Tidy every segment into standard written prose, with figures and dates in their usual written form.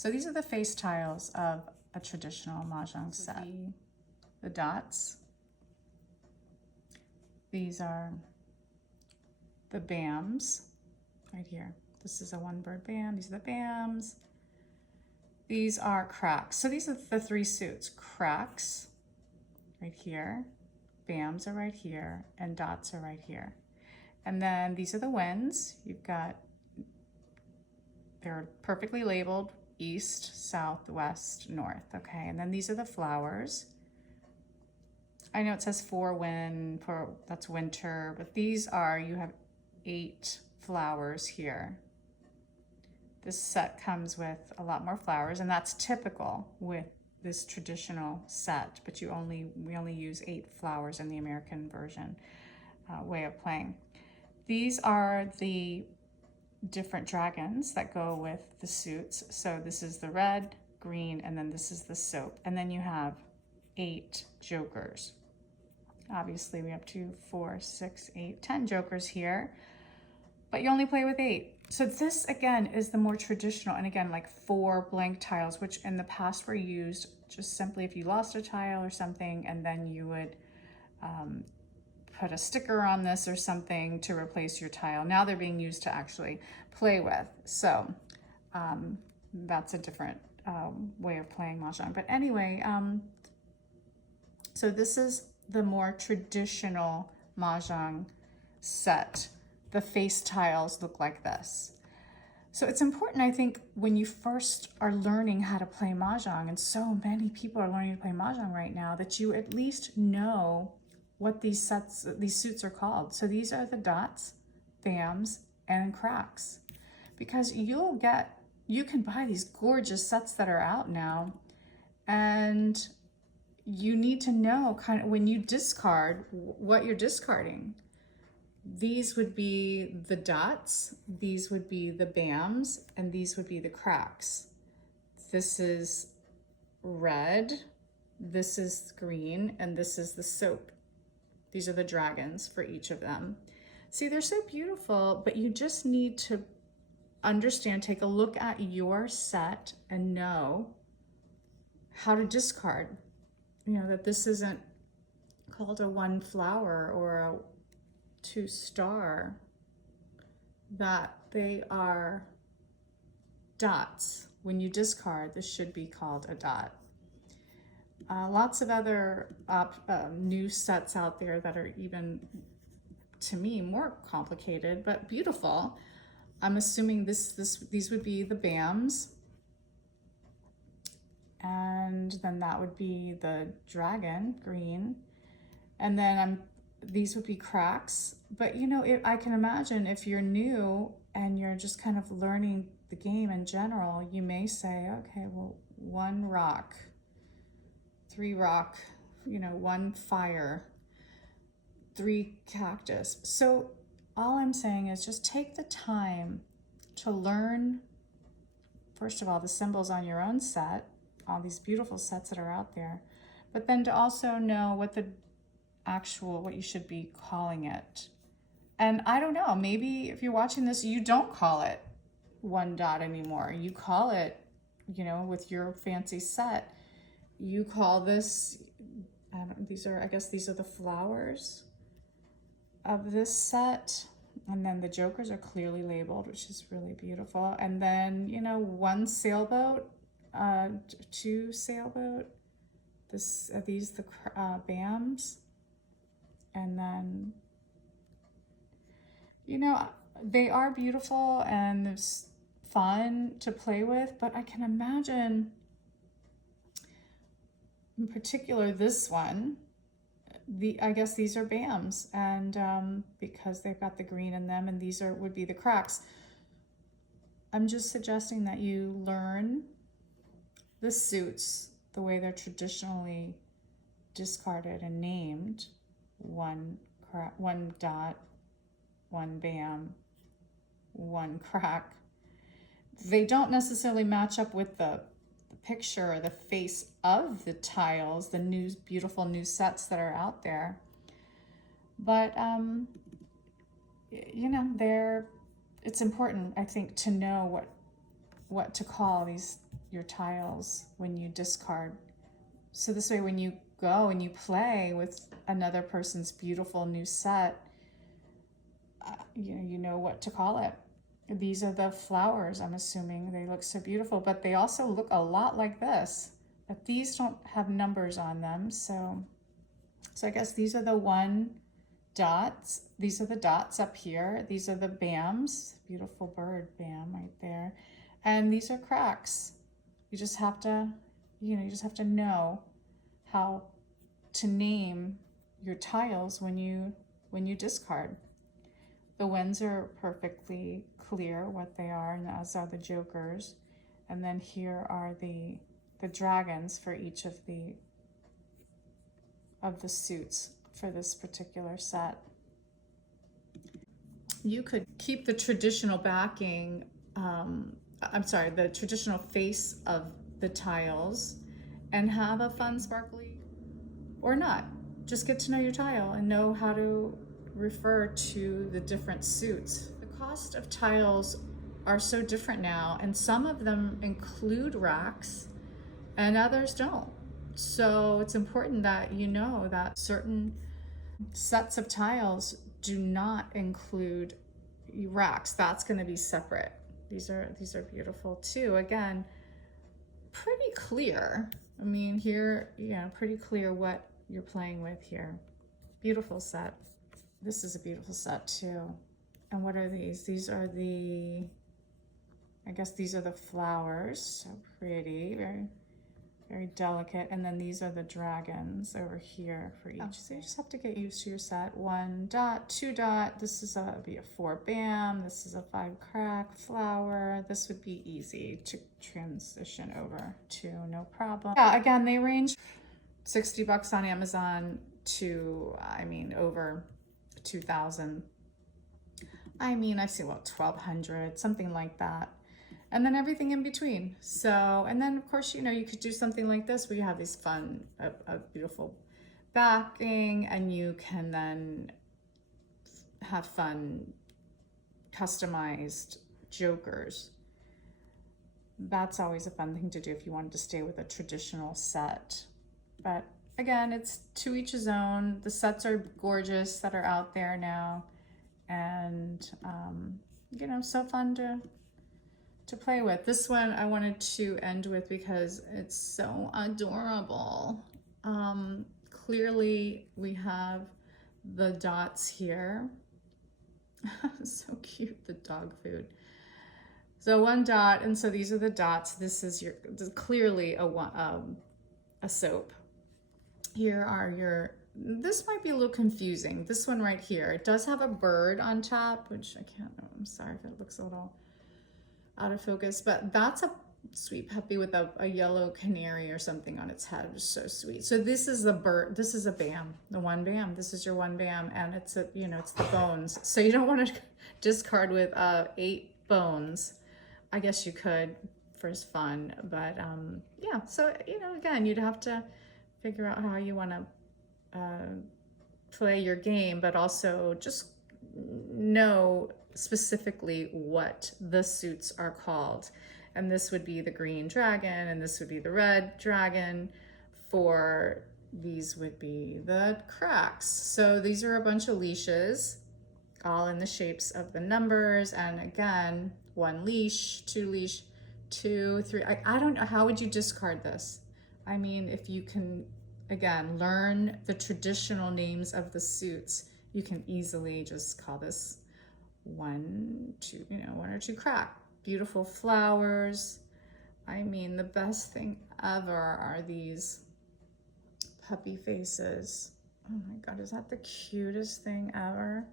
So these are the face tiles of a traditional Mah Jongg set. The dots. These are the bams right here. This is a one bird bam. These are the bams. These are cracks. So these are the three suits. Cracks right here, bams are right here, and dots are right here. And then these are the winds. You've got, they're perfectly labeled east, south, west, north, okay? And then these are the flowers. I know it says for wind, that's winter, but these are, you have 8 flowers here. This set comes with a lot more flowers, and that's typical with this traditional set, but we only use 8 flowers in the American version way of playing. These are the different dragons that go with the suits. So this is the red, green, and then this is the soap. And then you have 8 jokers. Obviously we have 2, 4, 6, 8, 10 jokers here, but you only play with 8. So this again is the more traditional, and again, like 4 blank tiles, which in the past were used just simply if you lost a tile or something, and then you would put a sticker on this or something to replace your tile. Now they're being used to actually play with. So that's a different way of playing Mah Jongg. But anyway, so this is the more traditional Mah Jongg set. The face tiles look like this. So it's important, I think, when you first are learning how to play Mah Jongg, and so many people are learning to play Mah Jongg right now, that you at least know what these suits are called. So these are the dots, bams, and cracks. Because you can buy these gorgeous sets that are out now, and you need to know kind of when you discard what you're discarding. These would be the dots, these would be the bams, and these would be the cracks. This is red, this is green, and this is the soap. These are the dragons for each of them. See, they're so beautiful, but you just need to understand, take a look at your set and know how to discard. You know, that this isn't called a 1 flower or a 2 star, that they are dots. When you discard, this should be called a dot. Lots of other new sets out there that are even, to me, more complicated, but beautiful. I'm assuming these would be the bams. And then that would be the dragon, green. And then these would be cracks. But you know, I can imagine if you're new and you're just kind of learning the game in general, you may say, okay, well, 1 rock, 3 rock, you know, 1 fire, 3 cactus. So all I'm saying is just take the time to learn, first of all, the symbols on your own set, all these beautiful sets that are out there, but then to also know what what you should be calling it. And I don't know, maybe if you're watching this, you don't call it 1 dot anymore. You call it, you know, with your fancy set, you call this, I guess these are the flowers of this set. And then the jokers are clearly labeled, which is really beautiful. And then, you know, 1 sailboat, 2 sailboat, these the bams. And then, you know, they are beautiful and it's fun to play with, but I can imagine, in particular this one, I guess these are bams, and because they've got the green in them, and these would be the cracks. I'm just suggesting that you learn the suits the way they're traditionally discarded and named. 1 dot, 1 bam, 1 crack. They don't necessarily match up with the picture or the face of the tiles, the new beautiful new sets that are out there. But you know, it's important, I think, to know what to call these your tiles when you discard. So this way, when you go and you play with another person's beautiful new set, you know what to call it. These are the flowers, I'm assuming. They look so beautiful, but they also look a lot like this. But these don't have numbers on them, so I guess these are the one dots. These are the dots up here. These are the BAMs. Beautiful bird BAM right there. And these are cracks. You just have to, you just have to know how to name your tiles when you discard. The winds are perfectly clear what they are, and as are the jokers. And then here are the dragons for each of the suits for this particular set. You could keep the traditional backing, the traditional face of the tiles and have a fun sparkly, or not. Just get to know your tile and know how to refer to the different suits. The cost of tiles are so different now, and some of them include racks and others don't. So it's important that you know that certain sets of tiles do not include racks. That's going to be separate. These are beautiful too. Again, pretty clear. I mean, here, yeah, pretty clear what you're playing with here. Beautiful set. This is a beautiful set too. And what are these? These are the, I guess these are the flowers. So pretty, very, very delicate. And then these are the dragons over here for each. So you just have to get used to your set. 1 dot, 2 dot. This is be a 4 BAM. This is a 5 crack flower. This would be easy to transition over to, no problem. Yeah, again, they range $60 on Amazon to, I mean, over 2,000. I mean, I've seen about 1,200, something like that. And then everything in between. So, and then of course, you could do something like this where you have these fun, a beautiful backing, and you can then have fun customized jokers. That's always a fun thing to do if you wanted to stay with a traditional set. But again, it's to each his own. The sets are gorgeous that are out there now. And, so fun to play with. This one I wanted to end with because it's so adorable. Clearly we have the dots here. So cute, the dog food. So 1 dot, and so these are the dots. This is clearly a soap. Here are your, this might be a little confusing. This one right here, it does have a bird on top, which I can't, I'm sorry if it looks a little out of focus, but that's a sweet puppy with a yellow canary or something on its head. It's so sweet. So this is the bird, this is a BAM, the 1 BAM. This is your 1 BAM, and it's it's the bones. So you don't want to discard with 8 bones. I guess you could for fun, but yeah. So again, you'd have to figure out how you want to play your game, but also just know specifically what the suits are called. And this would be the green dragon, and this would be the red dragon. For these would be the cracks. So these are a bunch of leashes, all in the shapes of the numbers. And again, 1 leash, 2 leash, 2, 3. I don't know, how would you discard this? I mean, if you can, again, learn the traditional names of the suits, you can easily just call this 1, 2, 1 or 2 crack. Beautiful flowers. I mean, the best thing ever are these puppy faces. Oh my God, is that the cutest thing ever?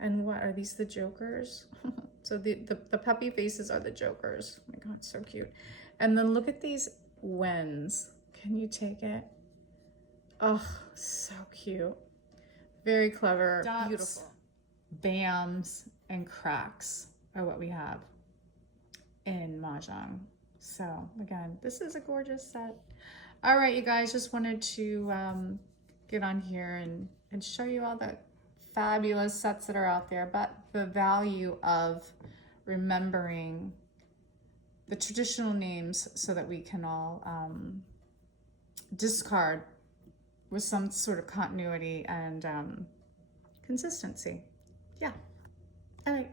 And what are these, the jokers? So the puppy faces are the jokers. Oh my God, so cute. And then look at these wens. Can you take it? Oh, so cute. Very clever, dots, beautiful. BAMs and cracks are what we have in Mah Jongg. So again, this is a gorgeous set. All right, you guys, just wanted to get on here and show you all the fabulous sets that are out there, but the value of remembering the traditional names so that we can all discard with some sort of continuity and consistency. Yeah. All right.